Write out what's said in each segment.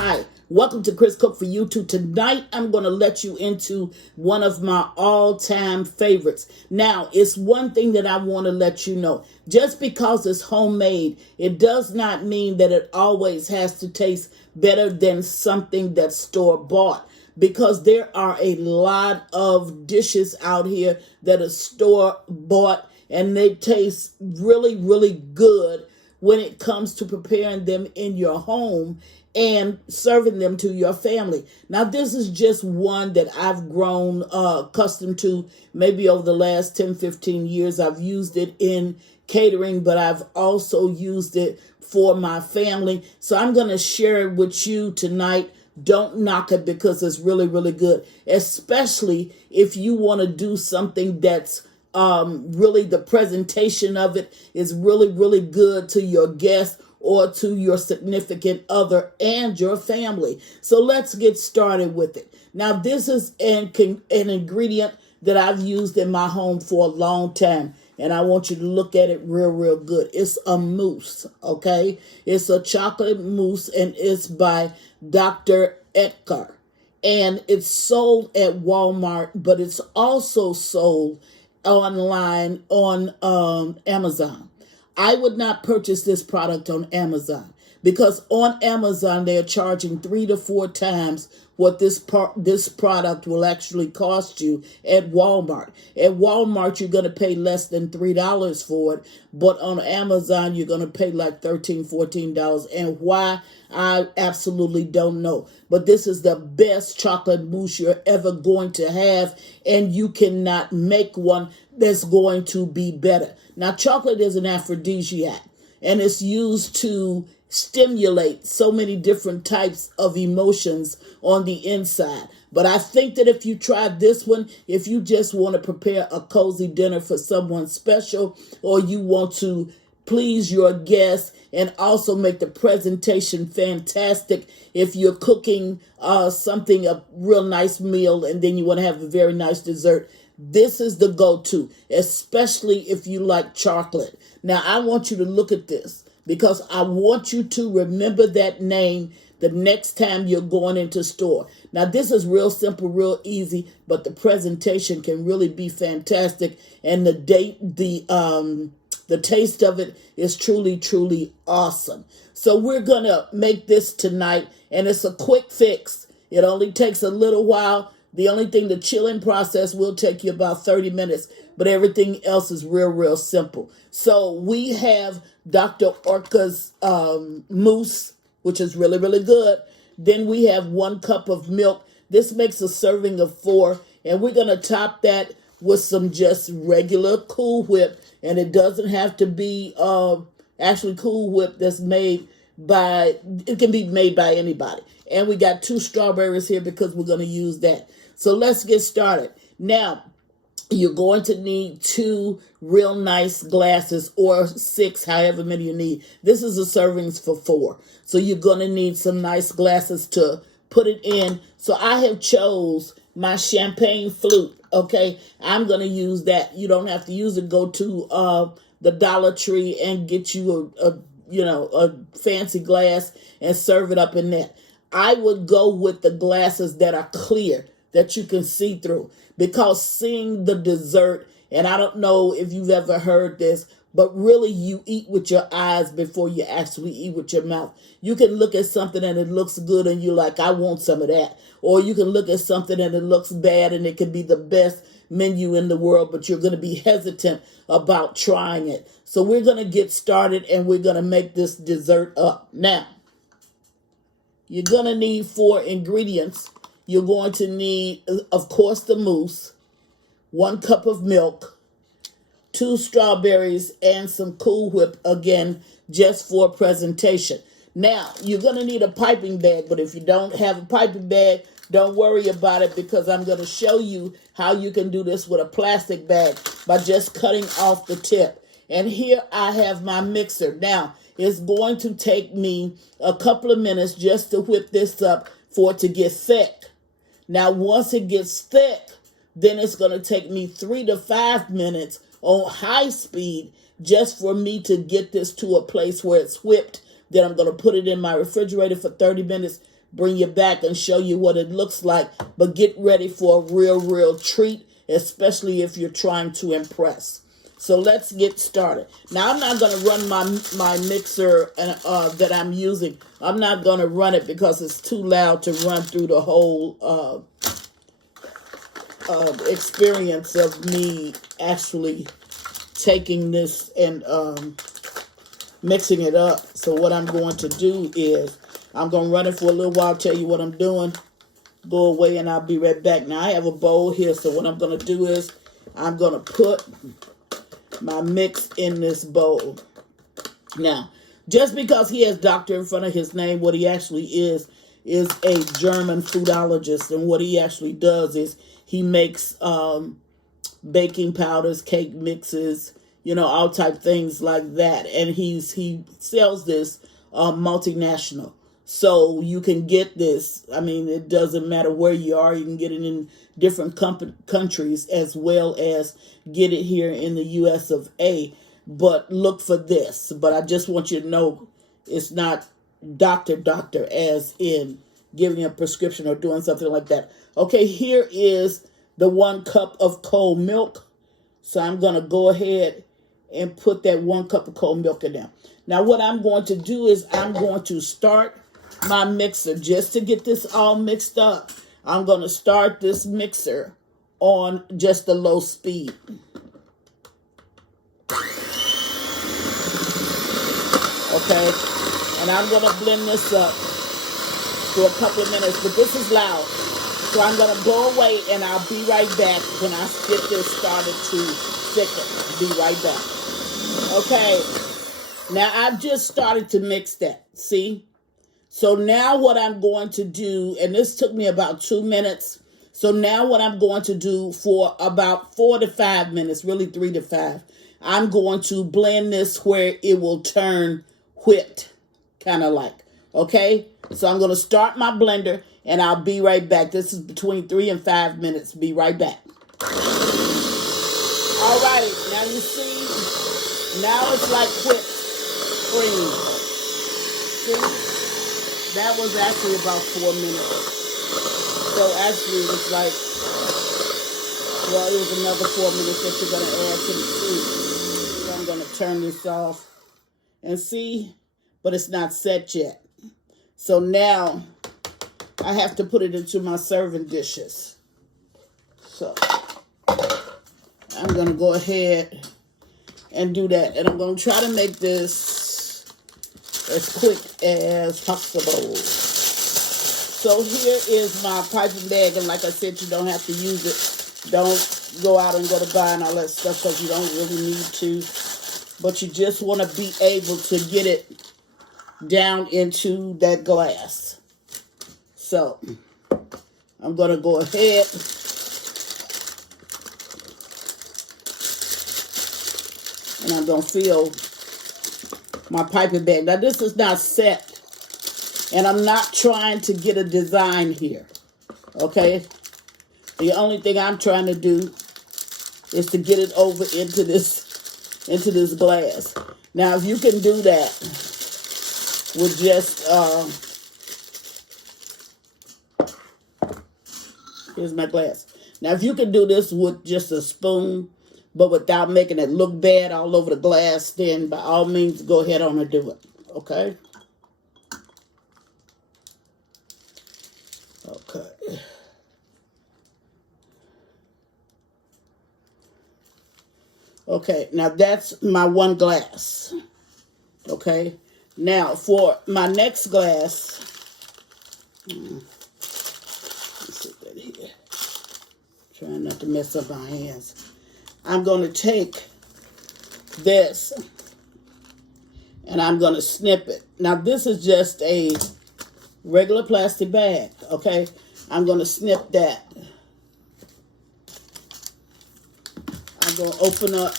Hi, welcome to Chris Cook for YouTube. Tonight, I'm going to let you into one of my all-time favorites. Now, it's one thing that I want to let you know. Just because it's homemade, it does not mean that it always has to taste better than something that's store-bought. Because there are a lot of dishes out here that are store-bought and they taste really, really good when it comes to preparing them in your home and serving them to your family. Now, this is just one that I've grown accustomed to maybe over the last 10, 15 years. I've used it in catering, but I've also used it for my family. So I'm going to share it with you tonight. Don't knock it because it's really, really good, especially if you want to do something that's really the presentation of it is really, really good to your guests or to your significant other and your family. So let's get started with it. Now, this is an ingredient that I've used in my home for a long time, and I want you to look at it real, real good. It's a mousse, okay? It's a chocolate mousse, and it's by Dr. Oetker. And it's sold at Walmart, but it's also sold online on Amazon. I would not purchase this product on Amazon because on Amazon they're charging 3 to 4 times what this product will actually cost you at Walmart. At Walmart you're going to pay less than $3 for it, but on Amazon you're going to pay like $13, $14. And why? I absolutely don't know. But this is the best chocolate mousse you're ever going to have, and you cannot make one that's going to be better. Now, chocolate is an aphrodisiac, and it's used to stimulate so many different types of emotions on the inside. But I think that if you try this one, if you just want to prepare a cozy dinner for someone special, or you want to please your guests and also make the presentation fantastic, if you're cooking something, a real nice meal, and then you want to have a very nice dessert, this is the go-to, especially if you like chocolate. Now, I want you to look at this because I want you to remember that name the next time you're going into store. Now, this is real simple, real easy, but the presentation can really be fantastic, and the taste of it is truly, truly awesome. So we're going to make this tonight, and it's a quick fix. It only takes a little while. The only thing, the chilling process will take you about 30 minutes, but everything else is real, real simple. So we have Dr. Oetker's mousse, which is really, really good. Then we have 1 cup of milk. This makes a serving of 4, and we're going to top that with some just regular Cool Whip. And it doesn't have to be actually Cool Whip that's made by, it can be made by anybody. And we got 2 strawberries here because we're going to use that. So let's get started. Now, you're going to need 2 real nice glasses or 6, however many you need. This is a servings for 4. So you're going to need some nice glasses to put it in. So I have chose my champagne flute. Okay, I'm going to use that. You don't have to use it. Go to the Dollar Tree and get you a fancy glass and serve it up in that. I would go with the glasses that are clear, that you can see through, because seeing the dessert, and I don't know if you've ever heard this, but really you eat with your eyes before you actually eat with your mouth. You can look at something and it looks good and you're like, I want some of that. Or you can look at something and it looks bad and it could be the best menu in the world, but you're going to be hesitant about trying it. So we're going to get started and we're going to make this dessert up. Now, you're going to need 4 ingredients. You're going to need, of course, the mousse, 1 cup of milk, 2 strawberries, and some Cool Whip, again, just for presentation. Now, you're going to need a piping bag, but if you don't have a piping bag, don't worry about it because I'm going to show you how you can do this with a plastic bag by just cutting off the tip. And here I have my mixer. Now, it's going to take me a couple of minutes just to whip this up for it to get thick. Now, once it gets thick, then it's going to take me 3 to 5 minutes on high speed just for me to get this to a place where it's whipped. Then I'm going to put it in my refrigerator for 30 minutes bring you back and show you what it looks like. But get ready for a real treat, especially if you're trying to impress. So let's get started. Now, I'm not going to run my mixer that I'm using. I'm not going to run it because it's too loud to run through the whole experience of me actually taking this and mixing it up. So what I'm going to do is I'm going to run it for a little while, tell you what I'm doing, go away, and I'll be right back. Now, I have a bowl here, so what I'm going to do is I'm going to put my mix in this bowl. Now, just because he has doctor in front of his name, what he actually is a German foodologist, and what he actually does is he makes baking powders, cake mixes, all type things like that, and he sells this multinational. So you can get this. I mean, it doesn't matter where you are. You can get it in different countries as well as get it here in the US of A. But look for this. But I just want you to know it's not doctor as in giving a prescription or doing something like that. Okay, here is the 1 cup of cold milk. So I'm going to go ahead and put that 1 cup of cold milk in there. Now what I'm going to do is I'm going to start my mixer just to get this all mixed up. I'm going to start this mixer on just a low speed. Okay, and I'm going to blend this up for a couple of minutes, but this is loud. So I'm going to go away and I'll be right back when I get this started to thicken. Be right back. Okay, now I've just started to mix that, see? So now what I'm going to do, and this took me about 2 minutes. So now what I'm going to do for about 4 to 5 minutes, really 3 to 5, I'm going to blend this where it will turn whipped, kind of like, okay? So I'm going to start my blender and I'll be right back. This is between 3 and 5 minutes. Be right back. All righty, now you see, now it's like whipped cream. See? That was actually about 4 minutes. So actually it was like, well, it was another 4 minutes that you're going to add to the food. So I'm going to turn this off and see, but it's not set yet. So now I have to put it into my serving dishes. So I'm going to go ahead and do that. And I'm going to try to make this as quick as possible. So here is my piping bag, and like I said, you don't have to use it. Don't go out and go to buy and all that stuff because you don't really need to. But you just want to be able to get it down into that glass. So I'm going to go ahead and I'm going to fill my piping bag. Now this is not set, and I'm not trying to get a design here, okay? The only thing I'm trying to do is to get it over into this glass. Now if you can do that with just here's my glass. Now if you can do this with just a spoon, but without making it look bad all over the glass, then by all means, go ahead on and do it. Okay? Okay. Okay, now that's my 1 glass. Okay? Now, for my next glass, let's put that here. Trying not to mess up my hands. I'm going to take this and I'm going to snip it. Now, this is just a regular plastic bag, okay? I'm going to snip that. I'm going to open up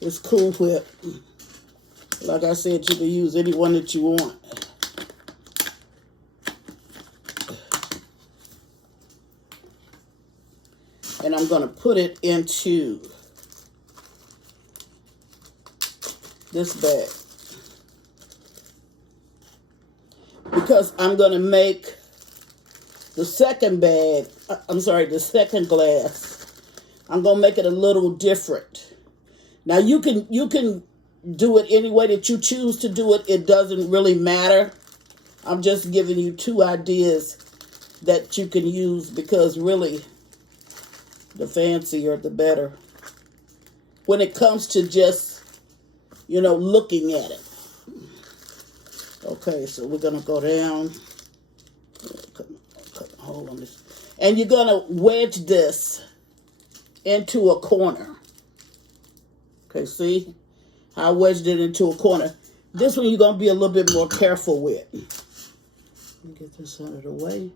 this Cool Whip. Like I said, you can use any one that you want. And I'm going to put it into this bag. because I'm going to make the second bag, the second glass. I'm going to make it a little different. Now you can do it any way that you choose to do it. It doesn't really matter. I'm just giving you two ideas that you can use, because really the fancier the better when it comes to just, looking at it. Okay, so we're going to go down. Hold on this. And you're going to wedge this into a corner. Okay, see how I wedged it into a corner. This one you're going to be a little bit more careful with. Let me get this out of the way.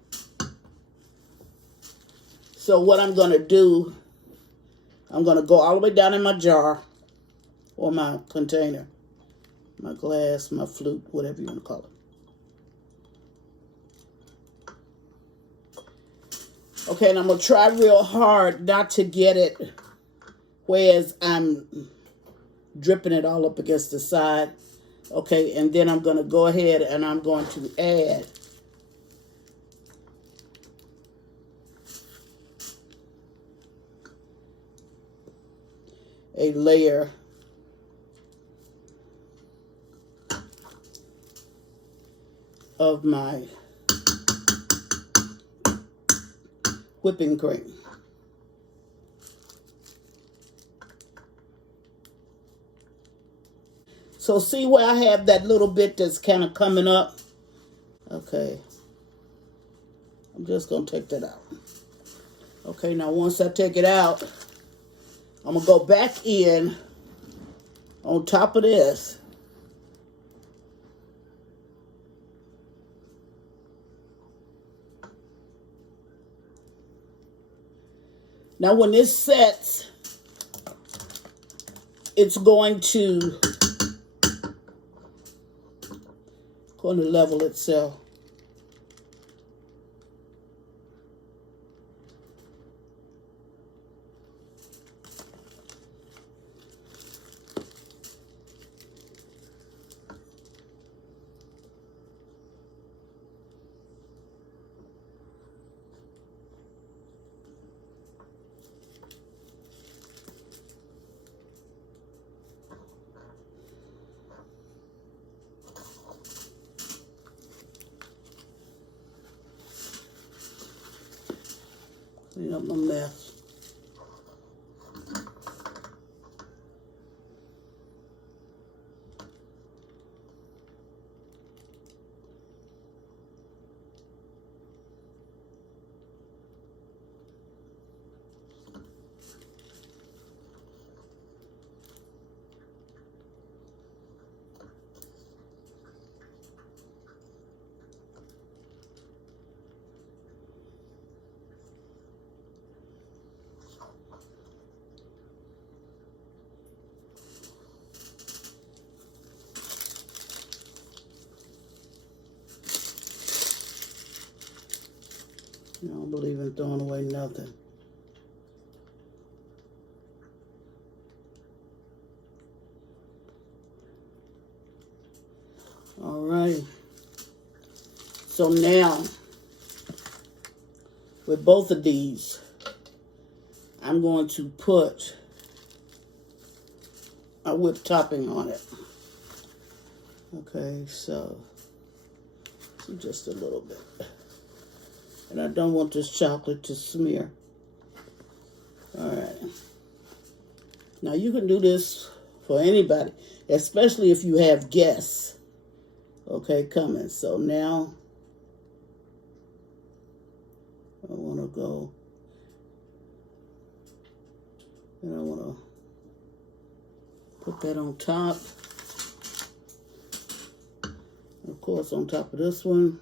So what I'm going to do, I'm going to go all the way down in my jar or my container, my glass, my flute, whatever you want to call it. Okay, and I'm going to try real hard not to get it whereas I'm dripping it all up against the side. Okay, and then I'm going to go ahead and I'm going to add a layer of my whipping cream. So see where I have that little bit that's kind of coming up? Okay. I'm just going to take that out. Okay, now once I take it out, I'm going to go back in on top of this. Now when this sets, it's going to level itself. Clean up my mess. I don't believe in throwing away nothing. All right. So now, with both of these, I'm going to put a whipped topping on it. Okay, so just a little bit. And I don't want this chocolate to smear. All right. Now you can do this for anybody, especially if you have guests. Okay, coming. So now I want to go and I want to put that on top. Of course, on top of this one.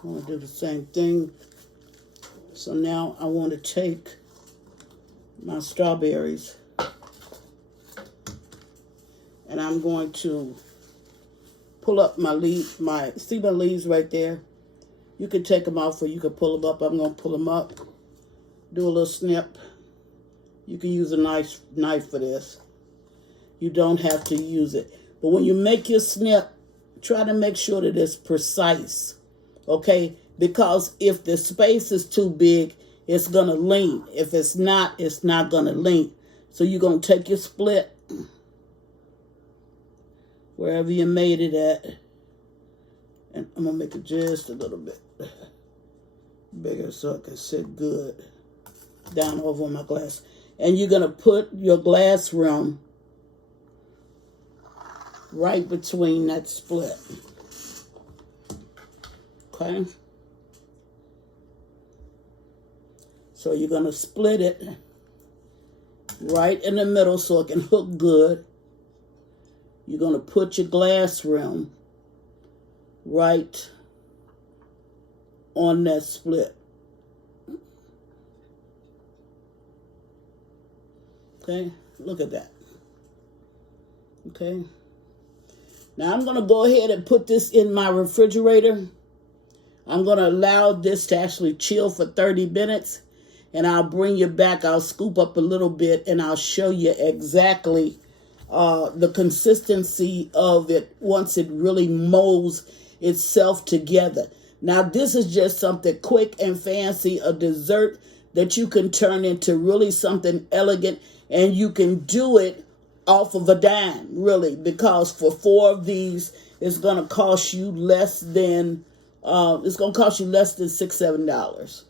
I want to do the same thing. So now I want to take my strawberries and I'm going to pull up my see my leaves right there? You can take them off or you can pull them up. I'm going to pull them up. Do a little snip. You can use a nice knife for this. You don't have to use it. But when you make your snip, try to make sure that it's precise. Okay? Because if the space is too big, it's going to lean. If it's not going to lean. So you're going to take your split, wherever you made it at, and I'm going to make it just a little bit bigger so it can sit good down over my glass. And you're going to put your glass rim right between that split. Okay? So you're going to split it right in the middle so it can hook good. You're going to put your glass rim right on that split. Okay, look at that. Okay. Now I'm going to go ahead and put this in my refrigerator. I'm going to allow this to actually chill for 30 minutes. And I'll bring you back. I'll scoop up a little bit and I'll show you exactly the consistency of it once it really molds itself together. Now, this is just something quick and fancy, a dessert that you can turn into really something elegant, and you can do it off of a dime, really, because for 4 of these, it's going to cost you less than $6-7.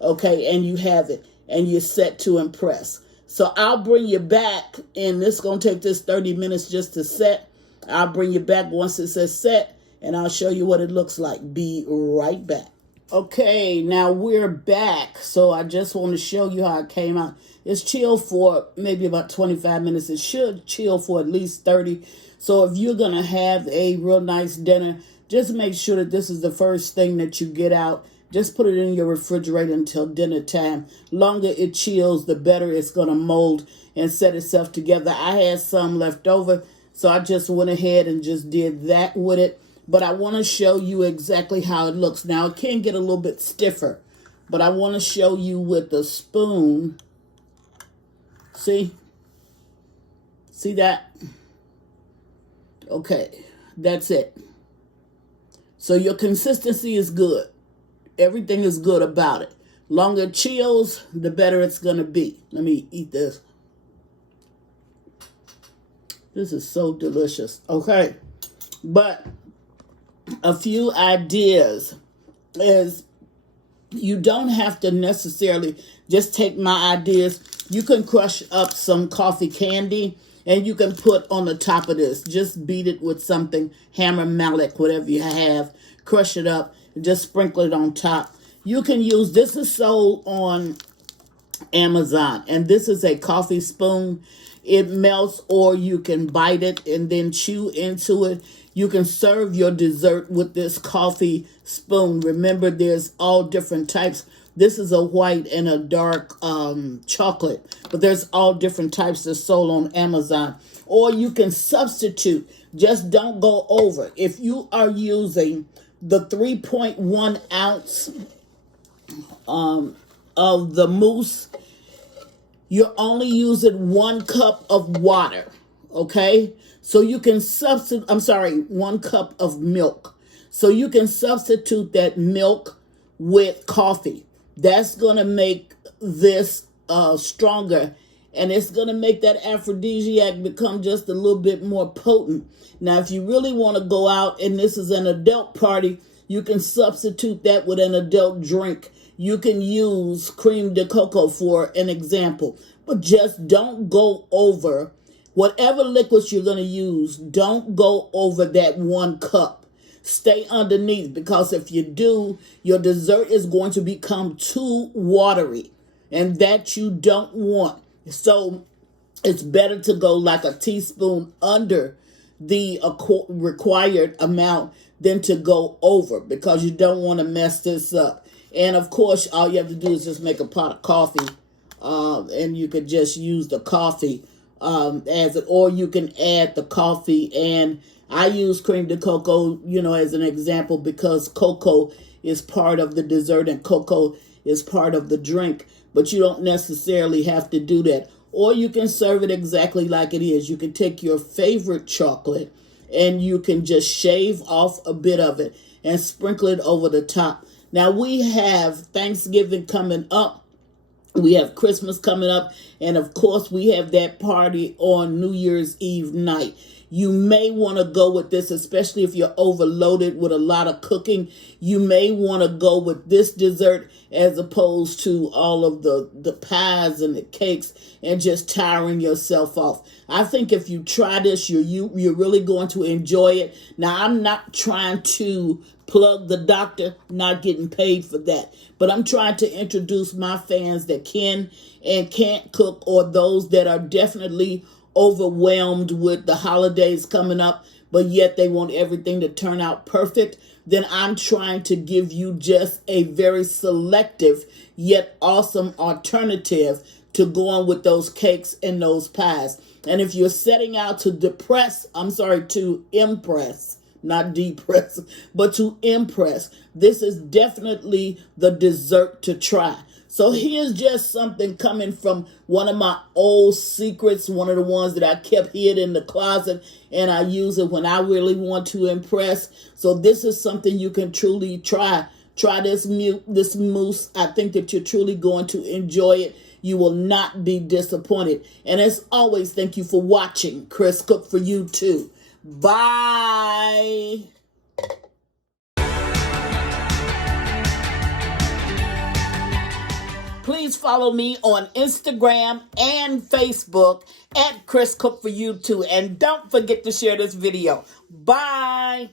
Okay, and you have it, and you're set to impress. So I'll bring you back, and it's going to take this 30 minutes just to set. I'll bring you back once it says set, and I'll show you what it looks like. Be right back. Okay, now we're back. So I just want to show you how it came out. It's chilled for maybe about 25 minutes. It should chill for at least 30. So if you're going to have a real nice dinner, just make sure that this is the first thing that you get out. Just put it in your refrigerator until dinner time. Longer it chills, the better it's going to mold and set itself together. I had some left over, so I just went ahead and just did that with it. But I want to show you exactly how it looks. Now, it can get a little bit stiffer, but I want to show you with the spoon. See? See that? Okay, that's it. So your consistency is good. Everything is good about it. Longer it chills, the better it's going to be. Let me eat this. This is so delicious. Okay. But a few ideas is you don't have to necessarily just take my ideas. You can crush up some coffee candy and you can put on the top of this. Just beat it with something, hammer, mallet, whatever you have. Crush it up. Just sprinkle it on top. You can use, this is sold on Amazon, and this is a coffee spoon. It melts, or you can bite it and then chew into it. You can serve your dessert with this coffee spoon. Remember, there's all different types. This is a white and a dark chocolate, but there's all different types that's sold on Amazon. Or you can substitute. Just don't go over. If you are using the 3.1 ounce of the mousse, you're only using 1 cup of water, okay? So you can substitute, 1 cup of milk. So you can substitute that milk with coffee. That's going to make this stronger, and it's going to make that aphrodisiac become just a little bit more potent. Now, if you really want to go out and this is an adult party, you can substitute that with an adult drink. You can use cream de cocoa for an example, but just don't go over whatever liquids you're going to use. Don't go over that 1 cup. Stay underneath, because if you do, your dessert is going to become too watery, and that you don't want. So it's better to go like a teaspoon under the required amount than to go over, because you don't want to mess this up. And of course, all you have to do is just make a pot of coffee, and you could just use the coffee as it, or you can add the coffee. And I use cream de cocoa, as an example, because cocoa is part of the dessert and cocoa is part of the drink, but you don't necessarily have to do that. Or you can serve it exactly like it is. You can take your favorite chocolate and you can just shave off a bit of it and sprinkle it over the top. Now we have Thanksgiving coming up. We have Christmas coming up. And of course, we have that party on New Year's Eve night. You may want to go with this, especially if you're overloaded with a lot of cooking. You may want to go with this dessert as opposed to all of the pies and the cakes and just tiring yourself off. I think if you try this, you're really going to enjoy it. Now, I'm not trying to plug the doctor, not getting paid for that, but I'm trying to introduce my fans that can and can't cook, or those that are definitely overwhelmed with the holidays coming up, but yet they want everything to turn out perfect. Then I'm trying to give you just a very selective yet awesome alternative to go on with those cakes and those pies. And if you're setting out to to impress, not depress, but to impress, this is definitely the dessert to try. So here's just something coming from one of my old secrets, one of the ones that I kept hid in the closet, and I use it when I really want to impress. So this is something you can truly try. Try this mousse. I think that you're truly going to enjoy it. You will not be disappointed. And as always, thank you for watching. Chris Cook for you too. Bye. Please follow me on Instagram and Facebook at Chris Cook for You too. And don't forget to share this video. Bye.